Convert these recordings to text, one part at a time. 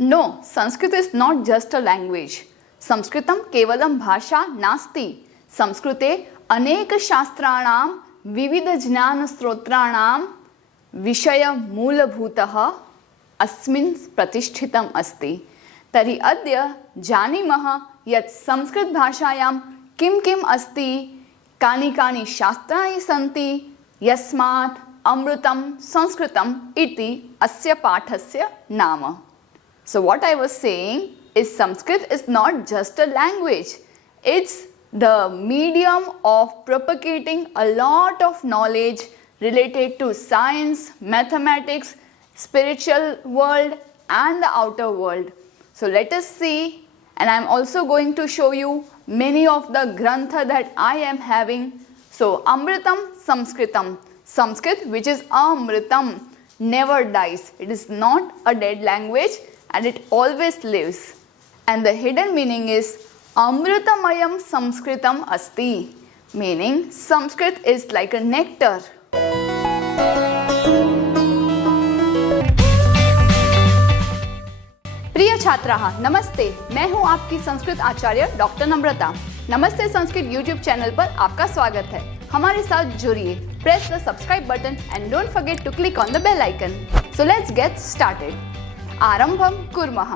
No, Sanskrit is not just a language. संस्कृतं केवलं भाषा नास्ति. संस्कृते अनेक शास्त्राणां विविध ज्ञान स्रोत्राणां विषय मूलभूतः अस्मिन् प्रतिष्ठितम् अस्ति. तर्हि अद्य जानीमः यत् संस्कृत भाषायां किं किम् अस्ति, कानि कानि शास्त्राणि सन्ति, यस्मात् अमृतं संस्कृतम् इति अस्य पाठस्य नाम. So what I was saying is Sanskrit is not just a language. It's the medium of propagating a lot of knowledge related to science, mathematics, spiritual world and the outer world. So let us see, and I am also going to show you many of the grantha that I am having. So Amritam Sanskritam. Sanskrit, which is Amritam, never dies. It is not a dead language and it always lives. And the hidden meaning is Amritamayam Sanskritam Asti, meaning Sanskrit is like a nectar. प्रिय छात्राः, नमस्ते. मैं हूं आपकी संस्कृत आचार्य doctor नम्रता. नमस्ते Sanskrit YouTube channel पर आपका स्वागत है. हमारे साथ जुड़िए. Press the subscribe button and don't forget to click on the bell icon. So let's get started. आरंभं कुर्मः.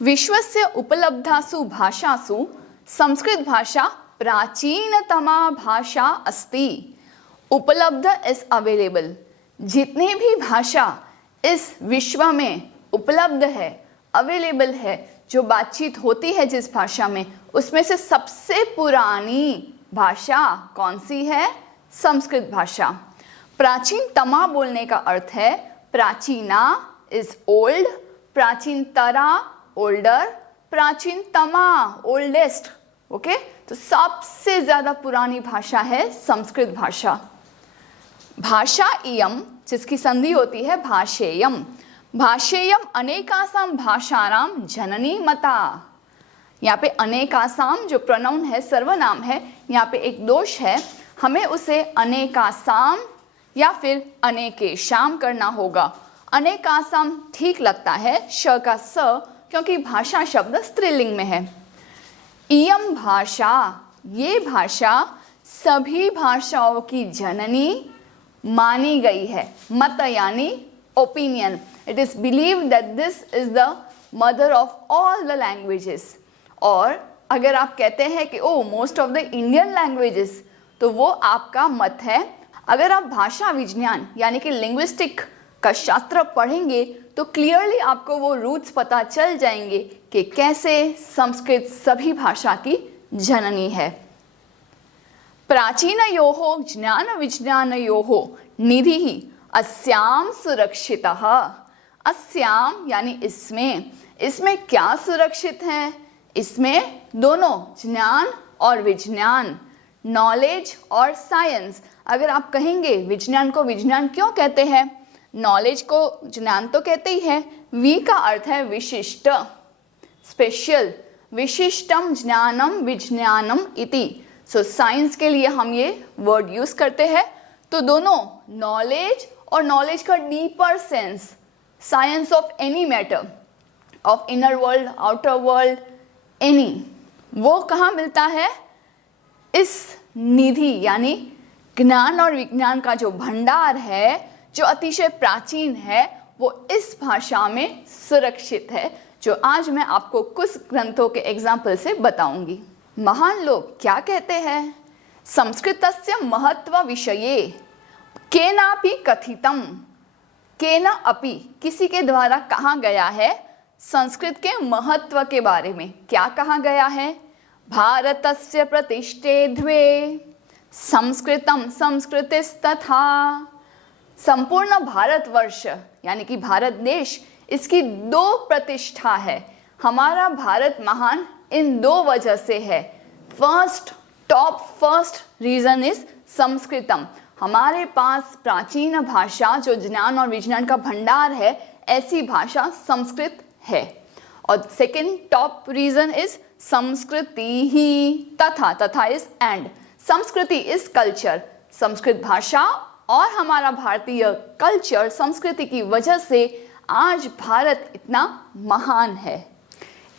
विश्वस्य उपलब्धासु भाषासु संस्कृत भाषा प्राचीनतमा भाषा अस्ति. उपलब्ध इज अवेलेबल. जितने भी भाषा इस विश्व में उपलब्ध है, अवेलेबल है, जो बातचीत होती है जिस भाषा में, उसमें से सबसे पुरानी भाषा कौन सी है? संस्कृत भाषा. प्राचीनतमा बोलने का अर्थ है प्राचीना इज ओल्ड, प्राचीनतरा ओल्डर, प्राचीनतमा ओल्डेस्ट. ओके, तो सबसे ज्यादा पुरानी भाषा है संस्कृत भाषा. भाषा इयम, जिसकी संधि होती है भाषेयम. भाषेयम अनेकासां भाषाणां जननी मता. यहाँ पे अनेकासाम जो प्रोनाउन है, सर्वनाम है, यहाँ पे एक दोष है. हमें उसे अनेकासाम या फिर अनेकेशाम करना होगा. अनेकासाम ठीक लगता है, श का स, क्योंकि भाषा शब्द स्त्रीलिंग में है. इयम भाषा, ये भाषा सभी भाषाओं की जननी मानी गई है. मत यानी opinion. It is believe that this is the mother of all the languages. और अगर आप कहते हैं कि oh most of the Indian languages, तो वो आपका मत है. अगर आप भाषा विज्ञान यानी कि लिंग्विस्टिक का शास्त्र पढ़ेंगे तो क्लियरली आपको वो रूट्स पता चल जाएंगे कि कैसे संस्कृत सभी भाषा की जननी है. प्राचीनयोः ज्ञान विज्ञानयोः निधिः अस्याम सुरक्षितः. अस्याम यानी इसमें. इसमें क्या सुरक्षित है? इसमें दोनों ज्ञान और विज्ञान, नॉलेज और साइंस. अगर आप कहेंगे विज्ञान को विज्ञान क्यों कहते हैं, नॉलेज को ज्ञान तो कहते ही है. वी का अर्थ है विशिष्ट, स्पेशल. विशिष्टम ज्ञानम विज्ञानम इति. सो साइंस के लिए हम ये वर्ड यूज करते हैं. तो दोनों नॉलेज और नॉलेज का deeper sense, science of any matter, of inner world, outer world, any, वो कहाँ मिलता है? इस निधि यानी ज्ञान और विज्ञान का जो भंडार है, जो अतिशय प्राचीन है, वो इस भाषा में सुरक्षित है, जो आज मैं आपको कुछ ग्रंथों के एग्जाम्पल से बताऊंगी. महान लोग क्या कहते हैं? संस्कृतस्य महत्व विषये केनापि कथितम. केन अपि, किसी के द्वारा कहा गया है संस्कृत के महत्व के बारे में. क्या कहा गया है? भारतस्य प्रतिष्ठे द्वे संस्कृतम संस्कृतिस्तथा. संपूर्ण भारतवर्ष यानी कि भारत देश, इसकी दो प्रतिष्ठा है. हमारा भारत महान इन दो वजह से है. फर्स्ट रीजन इज संस्कृतम. हमारे पास प्राचीन भाषा जो ज्ञान और विज्ञान का भंडार है, ऐसी भाषा संस्कृत है. और सेकंड टॉप रीजन इज संस्कृति ही. तथा इज एंड. संस्कृति इज कल्चर. संस्कृत भाषा और हमारा भारतीय कल्चर, संस्कृति की वजह से आज भारत इतना महान है।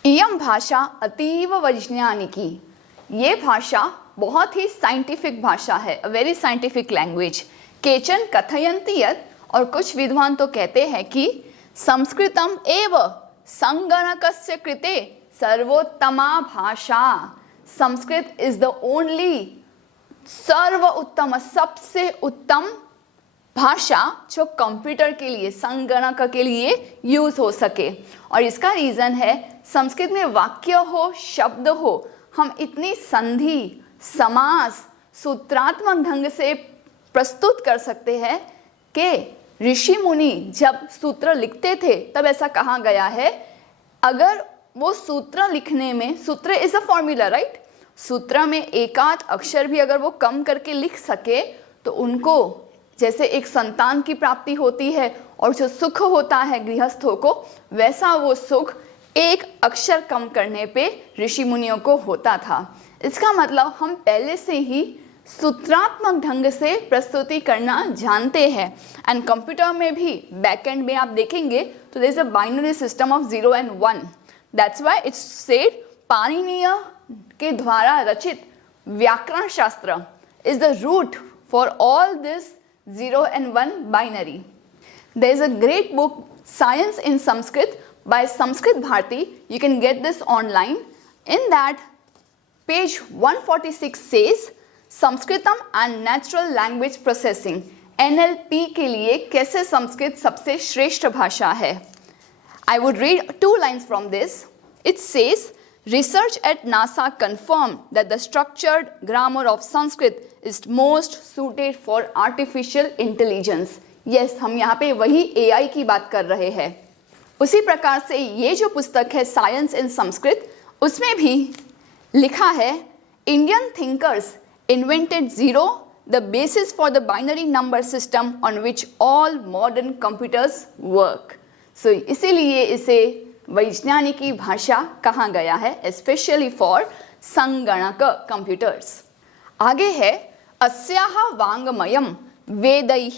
इयं भाषा अतीव वैज्ञानिकी, ये भाषा बहुत ही साइंटिफिक भाषा है, अ वेरी साइंटिफिक लैंग्वेज। केचन कथयन्ति यत्, और कुछ विद्वान तो कहते हैं कि संस्कृतम एव संगणकस्य कृते सर्वोत्तमा भाषा। संस्कृत इज द ओनली सर्व उत्तम, सबसे उत्तम भाषा जो कंप्यूटर के लिए, संगणक के लिए यूज हो सके। और इसका रीजन है संस्कृत में वाक्य हो, शब्द हो, हम इतनी संधि, समास, सूत्रात्मक ढंग से प्रस्तुत कर सकते हैं कि ऋषि मुनि जब सूत्र लिखते थे तब ऐसा कहा गया है, अगर वो सूत्र लिखने में, सूत्र इज अ फॉर्मूला राइट, सूत्र में एकाध अक्षर भी अगर वो कम करके लिख सके तो उनको जैसे एक संतान की प्राप्ति होती है और जो सुख होता है गृहस्थों को, वैसा वो सुख एक अक्षर कम करने पे ऋषि मुनियों को होता था। इसका मतलब हम पहले से ही सूत्रात्मक ढंग से प्रस्तुति करना जानते हैं। एंड कंप्यूटर में भी बैकएंड में आप देखेंगे तो there is a binary system of 0 and 1। That's why it's said पाणिनीय के द्वारा रचित व्याकरण शास्त्र is the root for all this 0 and 1 binary. There is a great book, Science in Sanskrit, by Sanskrit Bharati. You can get this online. In that, page 146 says, संस्कृतम and Natural Language Processing, NLP के लिए कैसे संस्कृत सबसे श्रेष्ठ भाषा है। I would read 2 lines from this. It says, research at NASA confirmed that the structured grammar of Sanskrit is most suited for artificial intelligence. Yes, हम यहाँ पे वही AI की बात कर रहे हैं। उसी प्रकार से ये जो पुस्तक है साइंस इन संस्कृत, उसमें भी लिखा है Indian thinkers invented zero, the basis for the binary number system on which all modern computers work. So इसीलिए इसे वैज्ञानिकी भाषा कहा गया है, especially for संगणक computers. आगे है अस्याः वाङ्मयं वेदैः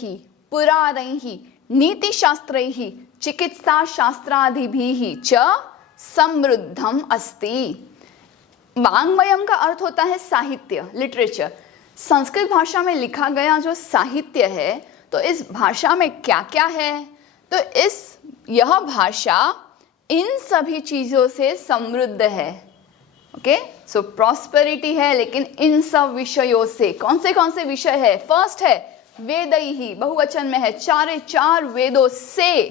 पुराणैः नीतिशास्त्रैः चिकित्साशास्त्रादिभिः च समृद्धम् अस्ति। वाङ्मयम का अर्थ होता है साहित्य, लिटरेचर। संस्कृत भाषा में लिखा गया जो साहित्य है, तो इस भाषा में क्या क्या है, तो यह भाषा इन सभी चीज़ों से समृद्ध है। ओके, सो प्रॉस्पेरिटी है, लेकिन इन सब विषयों से। कौन से विषय है? फर्स्ट है वेदैहि, बहुवचन में है, चार वेदों से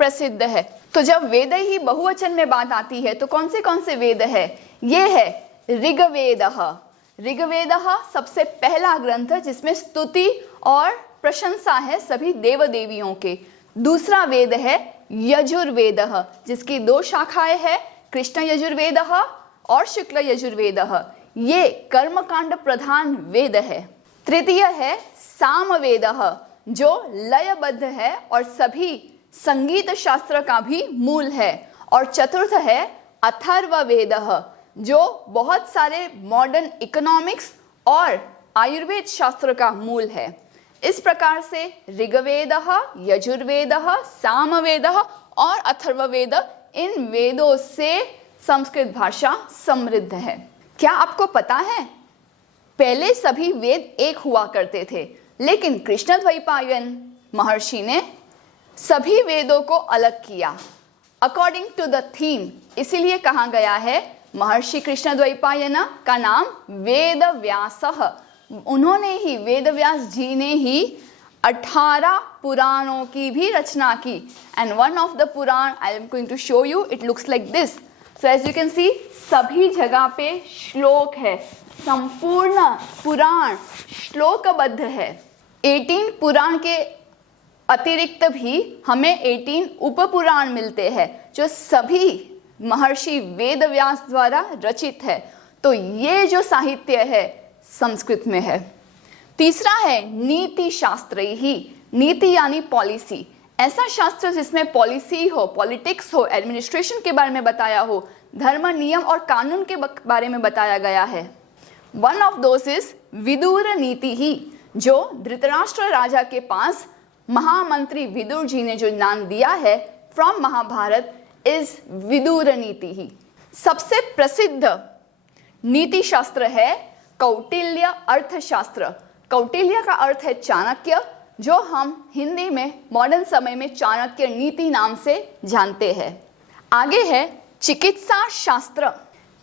प्रसिद्ध है। तो जब वेदैहि बहुवचन में बात आती है तो कौन से वेद है? ये है ऋग्वेदः। ऋग्वेदः सबसे पहला ग्रंथ जिसमें स्तुति और प्रशंसा है सभी देव देवियों के। दूसरा वेद है यजुर्वेदः, जिसकी 2 शाखाएं हैं, कृष्ण यजुर्वेदः और शुक्ल यजुर्वेदः। ये कर्मकांड प्रधान वेद है। तृतीय है सामवेदः, जो लयबद्ध है और सभी संगीत शास्त्र का भी मूल है। और चतुर्थ है अथर्ववेदः, जो बहुत सारे मॉडर्न इकोनॉमिक्स और आयुर्वेद शास्त्र का मूल है। इस प्रकार से ऋग्वेदः, यजुर्वेदः, सामवेदः और अथर्ववेद, इन वेदों से संस्कृत भाषा समृद्ध है। क्या आपको पता है, पहले सभी वेद एक हुआ करते थे, लेकिन कृष्णद्वैपायन महर्षि ने सभी वेदों को अलग किया अकॉर्डिंग टू द थीम। इसीलिए कहा गया है महर्षि कृष्णद्वैपायन का नाम वेद व्यासः। उन्होंने ही, वेद व्यास जी ने ही 18 पुराणों की भी रचना की। And one of the Purana I am going to show you, it looks like this. So as you can see, सभी जगह पे श्लोक है, संपूर्ण पुराण श्लोकबद्ध है। 18 पुराण के अतिरिक्त भी हमें 18 उपपुराण मिलते हैं, जो सभी महर्षि वेद व्यास द्वारा रचित है। तो ये जो साहित्य है संस्कृत में है। तीसरा है नीति शास्त्र ही, नीति यानी पॉलिसी, ऐसा शास्त्र जिसमें पॉलिसी हो, पॉलिटिक्स हो, एडमिनिस्ट्रेशन के बारे में बताया हो, धर्म, नियम और कानून के बारे में बताया गया है। One of those is Vidur Niti ही, जो धृतराष्ट्र राजा के पास महामंत्री विदुर जी ने जो ज्ञान दिया है, फ्रॉम महाभारत इज विदुर नीति ही। सबसे प्रसिद्ध नीति शास्त्र है कौटिल्य अर्थशास्त्र। कौटिल्य का अर्थ है चाणक्य, जो हम हिंदी में मॉडर्न समय में चाणक्य नीति नाम से जानते हैं। आगे है चिकित्सा शास्त्र।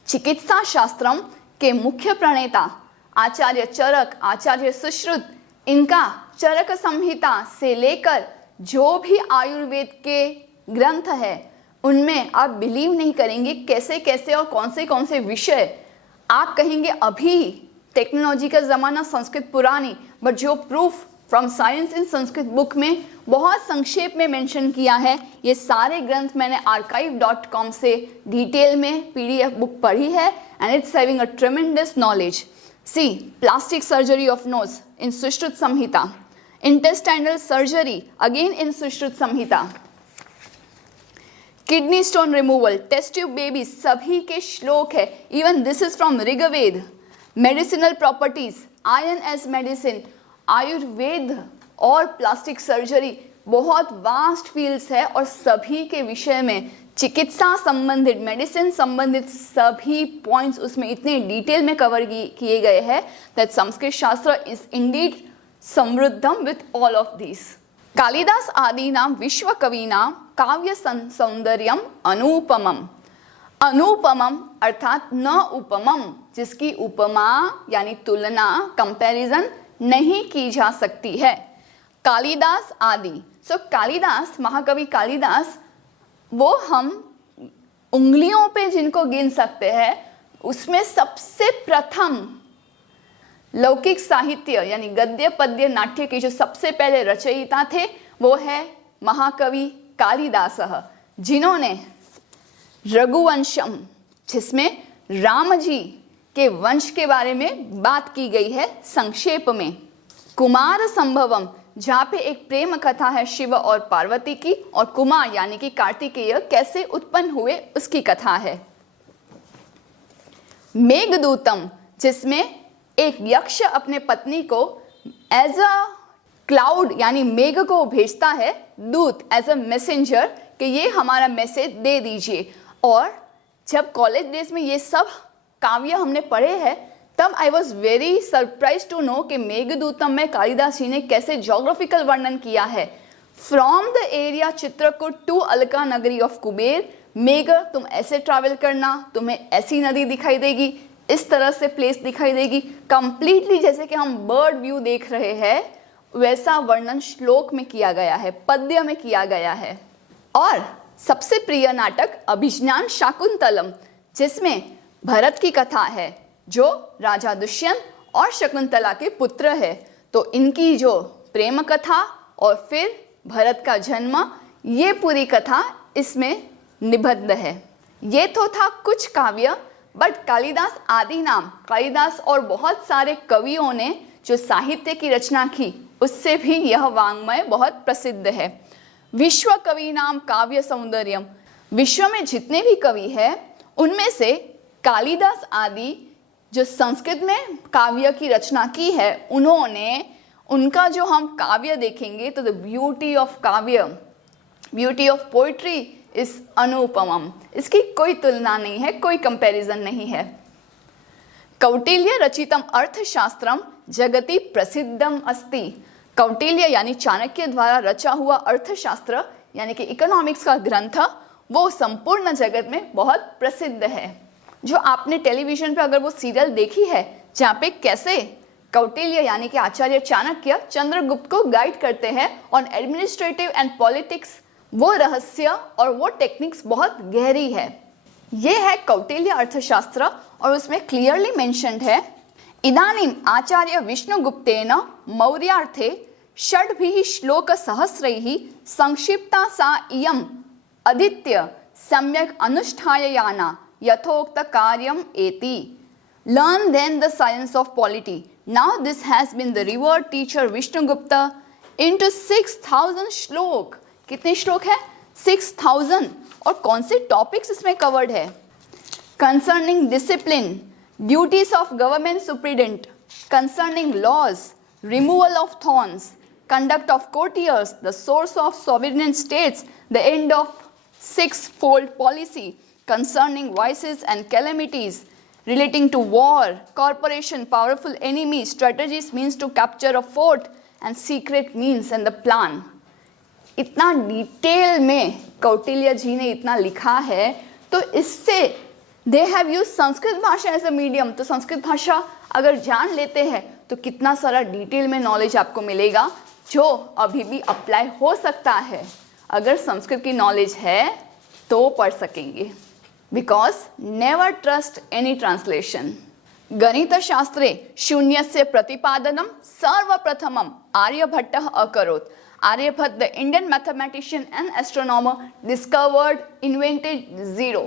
चिकित्सा शास्त्रम के मुख्य प्रणेता आचार्य चरक, आचार्य सुश्रुत, इनका चरक संहिता से लेकर जो भी आयुर्वेद के ग्रंथ है उनमें आप बिलीव नहीं करेंगे कैसे कैसे और कौन से विषय आप कहेंगे अभी टेक्नोलॉजी का ज़माना, संस्कृत पुरानी, बट जो proof from science in Sanskrit book में बहुत संक्षेप में मेंशन किया है। ये सारे ग्रंथ मैंने archive.com से डिटेल में PDF बुक पढ़ी है and it's having a tremendous knowledge. See plastic surgery of nose in Sushruta Samhita, intestinal surgery again in Sushruta Samhita, kidney stone removal, test tube baby, सभी के श्लोक है। Even this is from Rigveda. Medicinal properties, iron as medicine, Ayurveda और plastic surgery बहुत vast fields है और सभी के विषय में चिकित्सा संबंधित, मेडिसिन संबंधित सभी पॉइंट्स उसमें इतने डिटेल में कवर किए गए हैं that Sanskrit shastra is indeed समृद्धम with all of this. Kalidasa आदीनां विश्वकवीनां काव्य सौंदर्यम अनुपमम। अनुपमम अर्थात न उपमम, जिसकी उपमा यानी तुलना, कंपैरिजन नहीं की जा सकती है। कालिदास आदि, सो कालिदास, महाकवि कालिदास, वो हम उंगलियों पे जिनको गिन सकते हैं, उसमें सबसे प्रथम लौकिक साहित्य यानी गद्य पद्य नाट्य के जो सबसे पहले रचयिता थे वो है महाकवि कालिदास, जिन्होंने रघुवंशम, जिसमें राम जी के वंश के बारे में बात की गई है संक्षेप में, कुमार संभवम, जहाँ पे एक प्रेम कथा है शिव और पार्वती की, और कुमार यानी कि कार्तिकेय कैसे उत्पन्न हुए उसकी कथा है। मेघदूतम, जिसमें एक यक्ष अपने पत्नी को एज अ क्लाउड यानी मेघ को भेजता है, दूत एज अ मैसेंजर, कि ये हमारा मैसेज दे दीजिए। और जब कॉलेज डेज में ये सब काव्य हमने पढ़े हैं तब I was very surprise to know कि मेघदूतम में कालिदास जी ने कैसे जोग्राफिकल वर्णन किया है। From the area Chitrakoot to Alaka Nagari of Kuber, मेघ तुम ऐसे ट्रैवल करना, तुम्हें ऐसी नदी दिखाई देगी, इस तरह से प्लेस दिखाई देगी, कंप्लीटली जैसे कि हम बर्ड व्यू देख रहे हैं वैसा वर्णन श्लोक में किया गया है, पद्य में किया गया है। और सबसे प्रिय नाटक अभिज्ञान शाकुंतलम, जिसमें भरत की कथा है जो राजा दुष्यंत और शकुंतला के पुत्र है। तो इनकी जो प्रेम कथा और फिर भरत का जन्म, ये पूरी कथा इसमें निबद्ध है। ये तो था कुछ काव्य, बट कालिदास आदि नाम, कालिदास और बहुत सारे कवियों ने जो साहित्य की रचना की उससे भी यह वाङ्मय बहुत प्रसिद्ध है। विश्व कवि नाम काव्य सौंदर्यम, विश्व में जितने भी कवि हैं उनमें से कालिदास आदि जो संस्कृत में काव्य की रचना की है, उन्होंने, उनका जो हम काव्य देखेंगे तो द ब्यूटी ऑफ काव्य, ब्यूटी ऑफ पोइट्री इज अनुपमम, इसकी कोई तुलना नहीं है, कोई कंपैरिजन नहीं है। कौटिल्य रचितम अर्थशास्त्रम जगति प्रसिद्धम अस्ति। कौटिल्य यानी चाणक्य द्वारा रचा हुआ अर्थशास्त्र यानी कि इकोनॉमिक्स का ग्रंथ, वो संपूर्ण जगत में बहुत प्रसिद्ध है। जो आपने टेलीविजन पे अगर वो सीरियल देखी है जहाँ पे कैसे कौटिल्य यानी कि आचार्य चाणक्य चंद्रगुप्त को गाइड करते हैं ऑन एडमिनिस्ट्रेटिव एंड पॉलिटिक्स, वो रहस्य और वो टेक्निक्स बहुत गहरी है। ये है कौटिल्य अर्थशास्त्र और उसमें क्लियरली मेंशन्ड है, इदानीम आचार्य विष्णुगुप्तेन मौर्यार्थे षड्भिः श्लोक सहस्रैः संक्षिप्ता सा इयम् अधीत्य सम्यक् अनुष्ठाययाना यथोक्त कार्यम एति। Learn then the science of polity. Now this has been the revered teacher Vishnugupta into 6000 श्लोक। कितने श्लोक है? 6000। और कौन से टॉपिक्स इसमें कवर्ड है? Concerning discipline, duties of government superintendent, concerning laws, removal of thorns, conduct of courtiers, the source of sovereign states, the end of six-fold policy concerning vices and calamities, relating to war, corporation, powerful enemy, strategies, means to capture a fort, and secret means and the plan. इतना detail में कौटिल्य जी ने इतना लिखा है, तो इससे they have use Sanskrit भाषा as a medium. तो संस्कृत भाषा अगर जान लेते हैं तो कितना सारा डिटेल में नॉलेज आपको मिलेगा जो अभी भी अप्लाई हो सकता है. अगर संस्कृत की नॉलेज है तो पढ़ सकेंगे. Because never trust any translation. गणितशास्त्रे शून्यस्य प्रतिपादनं सर्वप्रथमम् आर्यभट्टः अकरोत्. Aryabhatta, the Indian mathematician and astronomer, discovered, invented zero.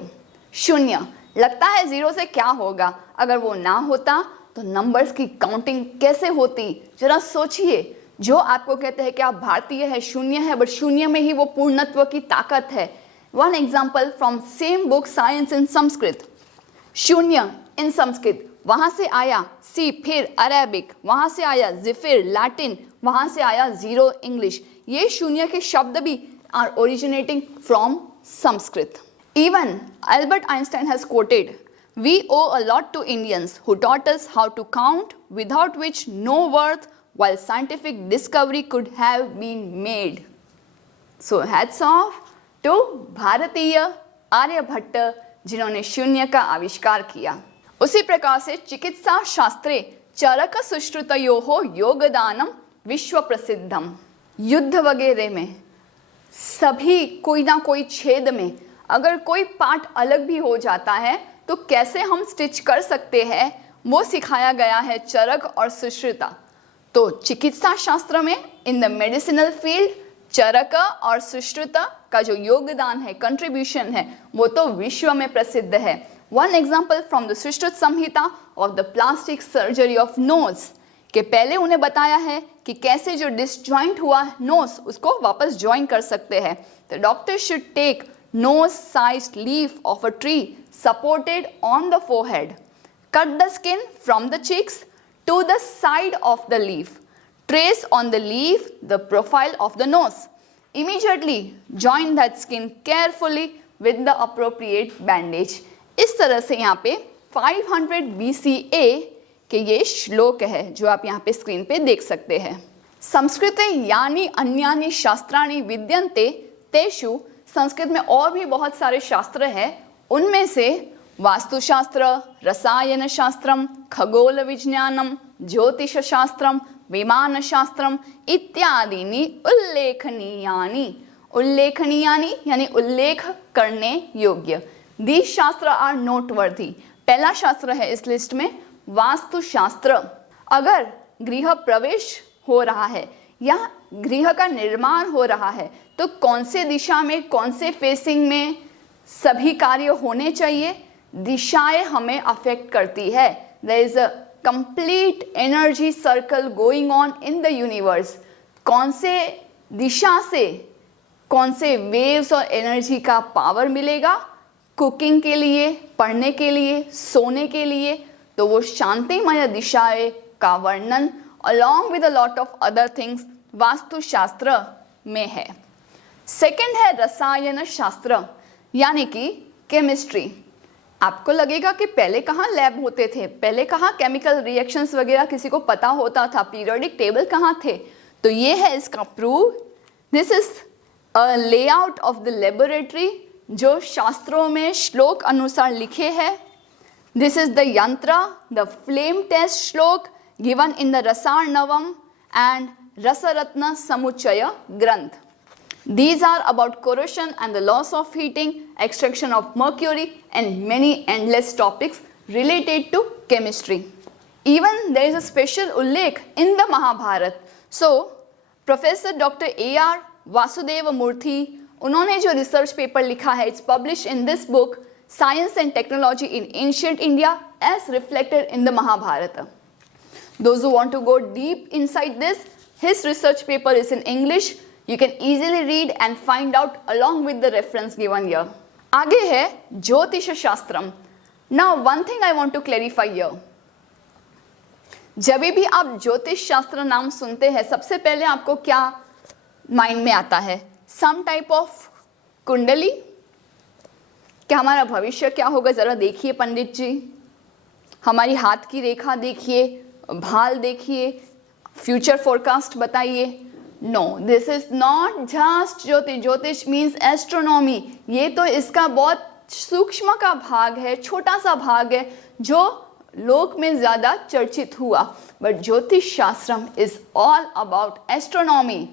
शून्य. लगता है जीरो से क्या होगा, अगर वो ना होता तो नंबर्स की काउंटिंग कैसे होती. जरा सोचिए, जो आपको कहते हैं कि आप भारतीय है, शून्य है, बट शून्य में ही वो पूर्णत्व की ताकत है. One example from same book science in Sanskrit. Shunya in Sanskrit, वहां से आया सी, फिर अरेबिक, वहां से आया जिफिर लैटिन, वहां से आया जीरो इंग्लिश. ये शून्य के शब्द भी are originating from Sanskrit. Even Albert Einstein has quoted, we owe a lot to Indians who taught us how to count without which no worth while scientific discovery could have been made. So hats off to भारतीय आर्यभट्ट जिन्होंने शून्य का आविष्कार किया. उसी प्रकार से चिकित्सा शास्त्रे चरक सुश्रुतयोः योगदानम विश्व प्रसिद्धम. युद्ध वगैरह में सभी कोई ना कोई छेद में अगर कोई पार्ट अलग भी हो जाता है तो कैसे हम स्टिच कर सकते हैं वो सिखाया गया है चरक और सुश्रुता. तो चिकित्सा शास्त्र में इन द मेडिसिनल फील्ड चरक और सुश्रुता का जो योगदान है, कंट्रीब्यूशन है, वो तो विश्व में प्रसिद्ध है. One example from the Sushruta Samhita of the plastic surgery of nose के पहले उन्हें बताया है कि कैसे जो डिसजॉइंट हुआ नोज उसको वापस ज्वाइन कर सकते हैं. The doctor should take nose sized leaf of a tree supported on the forehead, cut the skin from the cheeks to the side of the leaf, trace on the leaf the profile of the nose, immediately join that skin carefully with the appropriate bandage. इस तरह से यहाँ पे 500 BCA के ये श्लोक है जो आप यहाँ पे स्क्रीन पे देख सकते हैं. संस्कृते यानी अन्यानि शास्त्राणि विद्यन्ते तेषु, संस्कृत में और भी बहुत सारे शास्त्र हैं, उनमें से वास्तुशास्त्र, रसायन शास्त्रम, खगोल विज्ञानम, ज्योतिष शास्त्रम, विमान शास्त्रम इत्यादि उल्लेखनीयानि. उल्लेखनीयानि यानी उल्लेख करने योग्य. दीज शास्त्र आर नोटवर्दी. पहला शास्त्र है इस लिस्ट में वास्तुशास्त्र. अगर गृह प्रवेश हो रहा है या गृह का निर्माण हो रहा है तो कौन से दिशा में, कौन से फेसिंग में सभी कार्य होने चाहिए, दिशाएं हमें अफेक्ट करती है. There is a complete energy circle going on in the universe. कौन से दिशा से कौन से वेव्स और एनर्जी का पावर मिलेगा कुकिंग के लिए, पढ़ने के लिए, सोने के लिए, तो वो शांतिमय दिशाएं का वर्णन along with a lot of other things वास्तुशास्त्र में है. सेकेंड है रसायन शास्त्र यानी कि केमिस्ट्री. आपको लगेगा कि पहले कहाँ लैब होते थे, पहले कहाँ केमिकल रिएक्शंस वगैरह किसी को पता होता था, पीरियोडिक टेबल कहाँ थे. तो ये है इसका proof. This is a layout of the laboratory जो शास्त्रों में श्लोक अनुसार लिखे हैं. दिस इज द यंत्र, द फ्लेम टेस्ट श्लोक given in the रसार्णवम and Rasaratna समुच्चय ग्रंथ. These are about corrosion and the loss of heating, extraction of mercury and many endless topics related to chemistry. Even there is a special ullekh in the Mahabharata. So, Professor Dr. A.R. Vasudeva Murthy, उन्होंने जो research paper लिखा है, it's published in this book, Science and Technology in Ancient India as reflected in the Mahabharata. Those who want to go deep inside this, his research paper is in English. You can easily read and find out along with the reference given here. आगे है ज्योतिष शास्त्रम. Now one thing I want to clarify here. जब भी आप ज्योतिष शास्त्र नाम सुनते हैं सबसे पहले आपको क्या माइंड में आता है? सम टाइप ऑफ कुंडली। क्या हमारा भविष्य क्या होगा जरा देखिए पंडित जी, हमारी हाथ की रेखा देखिए, भाल देखिए, फ्यूचर फोरकास्ट बताइए। No, this is not just jyotish. Jyotish means astronomy. ये तो इसका बहुत सूक्ष्म का भाग है, छोटा सा भाग है जो लोक में ज्यादा चर्चित हुआ। बट ज्योतिष शास्त्रम is all about astronomy,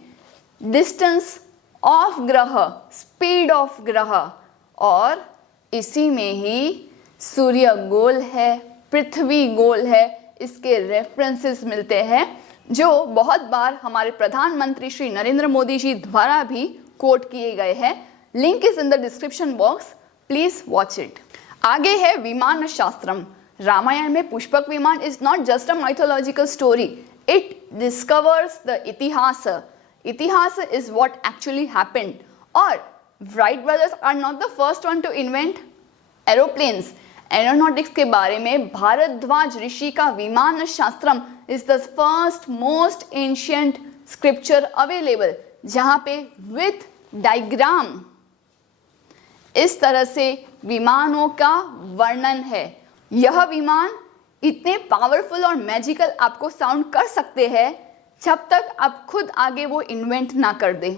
distance of graha, speed of graha, और इसी में ही सूर्य गोल है, पृथ्वी गोल है, इसके रेफरेंसेस मिलते हैं जो बहुत बार हमारे प्रधानमंत्री श्री नरेंद्र मोदी जी द्वारा भी कोट किए गए हैं। Link is in the description box, please watch it. आगे है विमान शास्त्रम। रामायण में Pushpak Vimana is not just a mythological story, it discovers the itihas. Itihas is what actually happened, और Wright brothers are not the first one to invent aeroplanes. Aeronautics के बारे में भारद्वाज ऋषि का Vimana Shastram is the first most ancient scripture available, जहां पे with diagram इस तरह से विमानों का वर्णन है। यह विमान इतने पावरफुल और मैजिकल आपको साउंड कर सकते हैं जब तक आप खुद आगे वो इन्वेंट ना कर दें।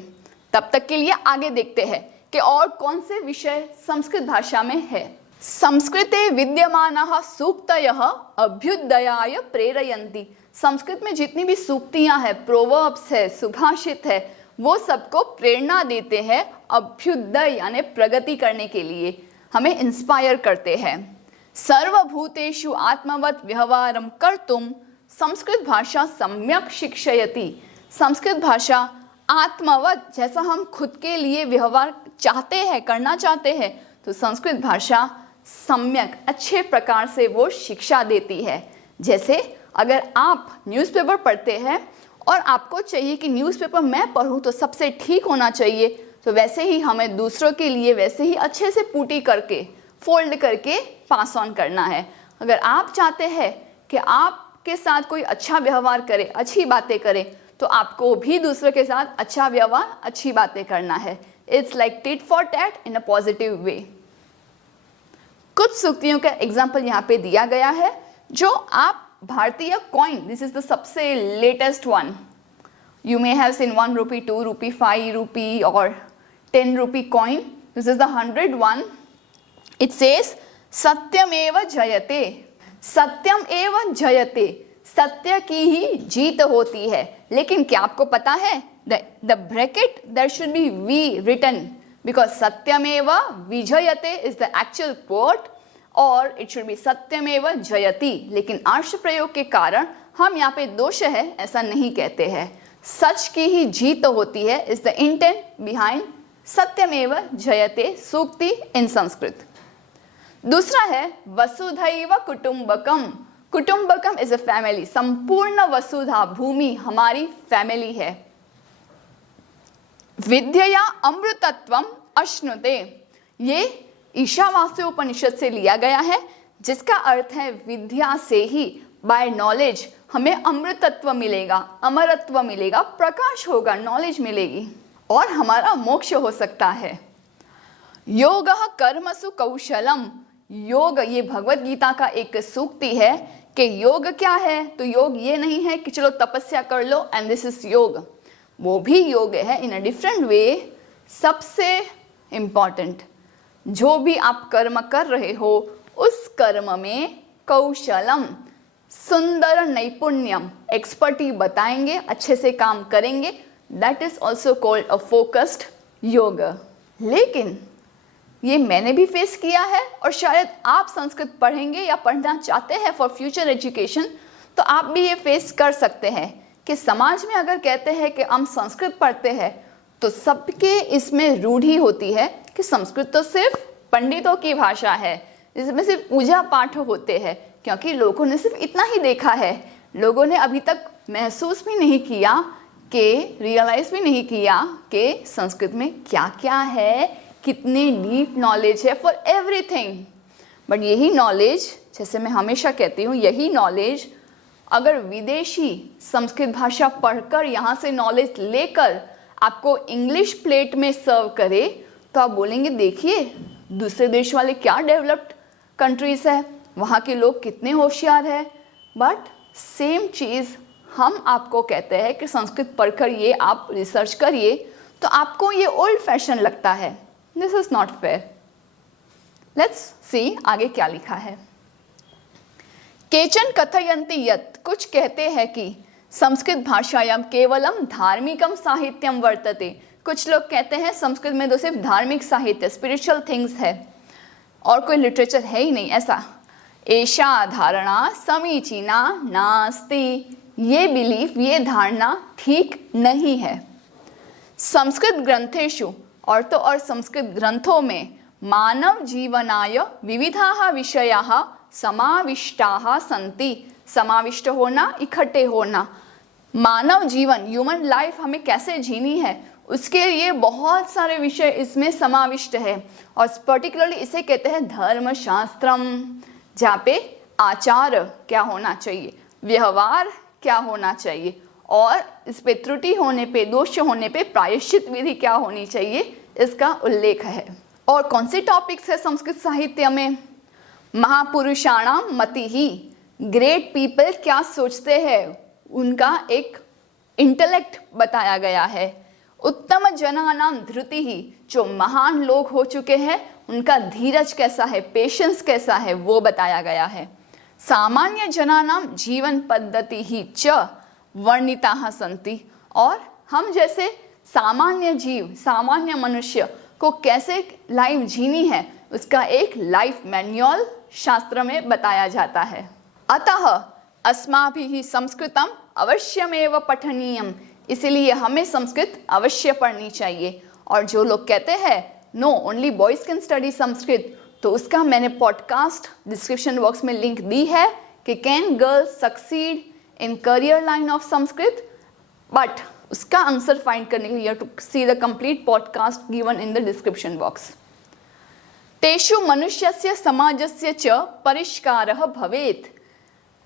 तब तक के लिए आगे देखते हैं कि और कौन से विषय संस्कृत भाषा में है। संस्कृते विद्यमानाः सूक्तयः अभ्युदयाय प्रेरयन्ति। संस्कृत में जितनी भी सूक्तियां हैं, प्रोवर्ब्स है, सुभाषित है, वो सबको प्रेरणा देते हैं अभ्युदय यानी प्रगति करने के लिए, हमें इंस्पायर करते हैं। सर्वभूतेषु आत्मवत् व्यवहारं कर्तुम संस्कृत भाषा सम्यक शिक्षयति। संस्कृत भाषा आत्मवत्, जैसा हम खुद के लिए व्यवहार चाहते हैं, करना चाहते हैं, तो संस्कृत भाषा सम्यक अच्छे प्रकार से वो शिक्षा देती है। जैसे अगर आप न्यूज़पेपर पढ़ते हैं और आपको चाहिए कि न्यूज़पेपर मैं पढूं तो सबसे ठीक होना चाहिए, तो वैसे ही हमें दूसरों के लिए वैसे ही अच्छे से पुटी करके, फोल्ड करके पास ऑन करना है। अगर आप चाहते हैं कि आपके साथ कोई अच्छा व्यवहार करे, अच्छी बातें करे, तो आपको भी दूसरों के साथ अच्छा व्यवहार, अच्छी बातें करना है। It's like tit for tat in a positive way. कुछ सूक्तियों का एग्जाम्पल यहाँ पे दिया गया है जो आप भारतीय कॉइन, दिस इज द सबसे latest one, you may have seen 1 rupee, 2 rupee, 5 rupee और 10 rupee coin. This is the 100 one. It says सत्यमेव जयते। सत्यम एव जयते, सत्य की ही जीत होती है। लेकिन क्या आपको पता है, the bracket there should be V written because सत्यमेव विजयते is the actual quote और it should be सत्यमेव जयति। लेकिन आर्ष प्रयोग के कारण हम यहाँ पे दोष है ऐसा नहीं कहते हैं। सच की ही जीत होती है is the intent behind सत्यमेव जयते सूक्ति in संस्कृत। दूसरा है वसुधैव कुटुंबकम। कुटुंबकम इज अ फैमिली, संपूर्ण वसुधा भूमि हमारी फैमिली है। विद्यया अमृतत्वम अश्नुते, ये ईशावास्य उपनिषद से लिया गया है, जिसका अर्थ है विद्या से ही, बाय नॉलेज हमें अमृतत्व मिलेगा, अमरत्व मिलेगा, प्रकाश होगा, नॉलेज मिलेगी और हमारा मोक्ष हो सकता है। योगः कर्मसु कौशलम, योग ये भगवत गीता का एक सूक्ति है कि योग क्या है, तो योग ये नहीं है कि चलो तपस्या कर लो एंड दिस इज योग, वो भी योग है इन अ डिफरेंट वे। सबसे इम्पॉर्टेंट, जो भी आप कर्म कर रहे हो उस कर्म में कौशलम, सुंदर नैपुण्यम, एक्सपर्टी बताएंगे, अच्छे से काम करेंगे, that is also called a focused योग। लेकिन ये मैंने भी फेस किया है और शायद आप संस्कृत पढ़ेंगे या पढ़ना चाहते हैं फॉर फ्यूचर एजुकेशन, तो आप भी ये फेस कर सकते हैं कि समाज में अगर कहते हैं कि हम संस्कृत पढ़ते हैं तो सबके इसमें रूढ़ी होती है कि संस्कृत तो सिर्फ पंडितों की भाषा है, इसमें सिर्फ पूजा पाठ होते हैं, क्योंकि लोगों ने सिर्फ इतना ही देखा है। लोगों ने अभी तक महसूस भी नहीं किया कि, रियलाइज भी नहीं किया कि संस्कृत में क्या क्या है, कितनी डीप नॉलेज है फॉर एवरीथिंग। बट यही नॉलेज, जैसे मैं हमेशा कहती हूँ, यही नॉलेज अगर विदेशी संस्कृत भाषा पढ़कर यहाँ से नॉलेज लेकर आपको इंग्लिश प्लेट में सर्व करे तो आप बोलेंगे देखिए दूसरे देश वाले क्या डेवलप्ड कंट्रीज है, वहाँ के लोग कितने होशियार हैं। बट सेम चीज़ हम आपको कहते हैं कि संस्कृत पढ़कर ये आप रिसर्च करिए तो आपको ये ओल्ड फैशन लगता है। This is not fair. Let's see आगे क्या लिखा है। केचन कथयन्ति यत्, कुछ कहते हैं कि संस्कृत भाषायां केवलम धार्मिकम साहित्यम वर्तते। कुछ लोग कहते हैं संस्कृत में तो सिर्फ धार्मिक साहित्य स्पिरिचुअल थिंग्स है और कोई लिटरेचर है ही नहीं। ऐसा एषा धारणा समीचीना नास्ति, ये बिलीफ ये धारणा ठीक नहीं है। संस्कृत ग्रंथेषु और संस्कृत ग्रंथों में मानव जीवनाय विविधाः विषयाः समाविष्टाः सन्ति। समाविष्ट होना, इकट्ठे होना। मानव जीवन ह्यूमन लाइफ हमें कैसे जीनी है उसके लिए बहुत सारे विषय इसमें समाविष्ट है। और पर्टिकुलरली इसे कहते हैं धर्मशास्त्रम, जहाँ पे आचार क्या होना चाहिए, व्यवहार क्या होना चाहिए और इस पे त्रुटि होने पे, दोष होने पे प्रायश्चित विधि क्या होनी चाहिए, इसका उल्लेख है। और कौन से टॉपिक्स है संस्कृत साहित्य में? महापुरुषाणाम मति ही, ग्रेट पीपल क्या सोचते हैं उनका एक इंटेलेक्ट बताया गया है। उत्तम जनानाम धृति ही, जो महान लोग हो चुके हैं उनका धीरज कैसा है, पेशेंस कैसा है, वो बताया गया है। सामान्य जनानाम जीवन पद्धति ही च वर्णिताः सन्ति, और हम जैसे सामान्य जीव, सामान्य मनुष्य को कैसे लाइफ जीनी है उसका एक लाइफ मैन्युअल शास्त्र में बताया जाता है। अतः अस्माभिः संस्कृतम अवश्यमेव पठनीयम, इसलिए हमें संस्कृत अवश्य पढ़नी चाहिए। और जो लोग कहते हैं no only boys can study Sanskrit, तो उसका मैंने पॉडकास्ट डिस्क्रिप्शन बॉक्स में लिंक दी है कि can girls succeed in career line of Sanskrit. But उसका आंसर फाइंड करने के लिए you have to see the complete podcast given in the description box. तेषु मनुष्यस्य समाजस्य च परिष्कारः भवेत्,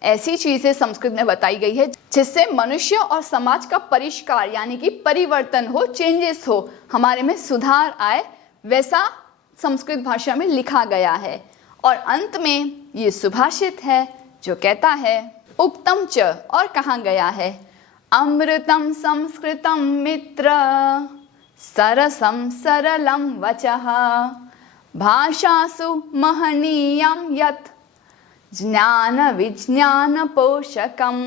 ऐसी चीजें संस्कृत में बताई गई है जिससे मनुष्य और समाज का परिष्कार यानी कि परिवर्तन हो, चेंजेस हो, हमारे में सुधार आए, वैसा संस्कृत भाषा में लिखा गया है। और अंत में ये सुभाषित है जो कहता है उक्तम च, और कहा गया है अमृतम संस्कृतम मित्र सरसम सरलम वचः भाषासु महनीयम यत् ज्ञान विज्ञान पोषकम।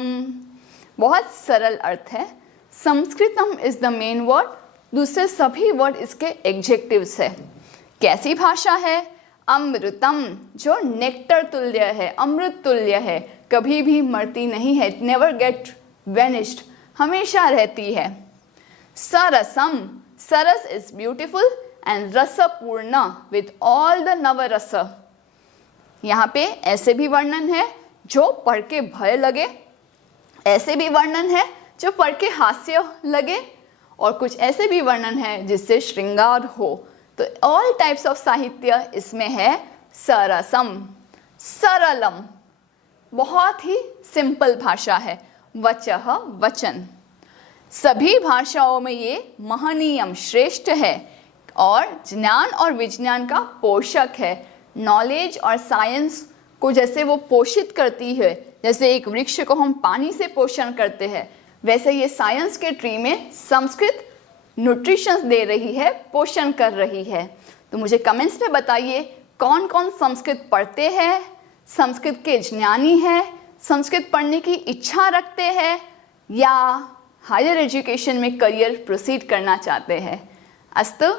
बहुत सरल अर्थ है। संस्कृतम इज द मेन वर्ड, दूसरे सभी वर्ड इसके एडजेक्टिव्स है। कैसी भाषा है? अमृतम, जो नेक्टर तुल्य है, अमृत तुल्य है, कभी भी मरती नहीं है, नेवर गेट वेनिश्ड, हमेशा रहती है। सरसम, सरस इज ब्यूटीफुल एंड रसपूर्ण विद ऑल द नवरस। यहाँ पे ऐसे भी वर्णन है जो पढ़ के भय लगे, ऐसे भी वर्णन है जो पढ़ के हास्य लगे, और कुछ ऐसे भी वर्णन है जिससे श्रृंगार हो। तो ऑल टाइप्स ऑफ साहित्य इसमें है। सरसम, सरलम, बहुत ही सिंपल भाषा है। वचः, वचन, सभी भाषाओं में ये महनीयम, श्रेष्ठ है, और ज्ञान और विज्ञान का पोषक है। नॉलेज और साइंस को जैसे वो पोषित करती है, जैसे एक वृक्ष को हम पानी से पोषण करते हैं, वैसे ये साइंस के ट्री में संस्कृत न्यूट्रिशंस दे रही है, पोषण कर रही है। तो मुझे कमेंट्स में बताइए कौन कौन संस्कृत पढ़ते हैं, संस्कृत के ज्ञानी हैं, संस्कृत पढ़ने की इच्छा रखते हैं, या हायर एजुकेशन में करियर प्रोसीड करना चाहते हैं। अस्तु,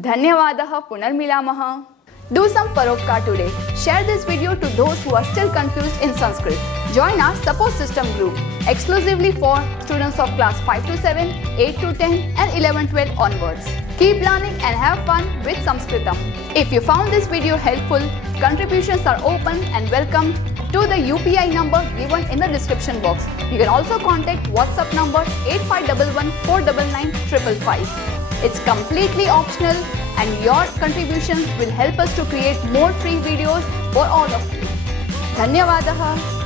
धन्यवादः, पुनर्मिलामः। Do some paropkar today. Share this video to those who are still confused in Sanskrit. Join our support system group exclusively for students of class 5 to 7, 8 to 10 and 11-12 onwards. Keep learning and have fun with Sanskritam. If you found this video helpful, contributions are open and welcome to the UPI number given in the description box. You can also contact WhatsApp number 8511 499 555. It's completely optional and your contributions will help us to create more free videos for all of you. धन्यवादः।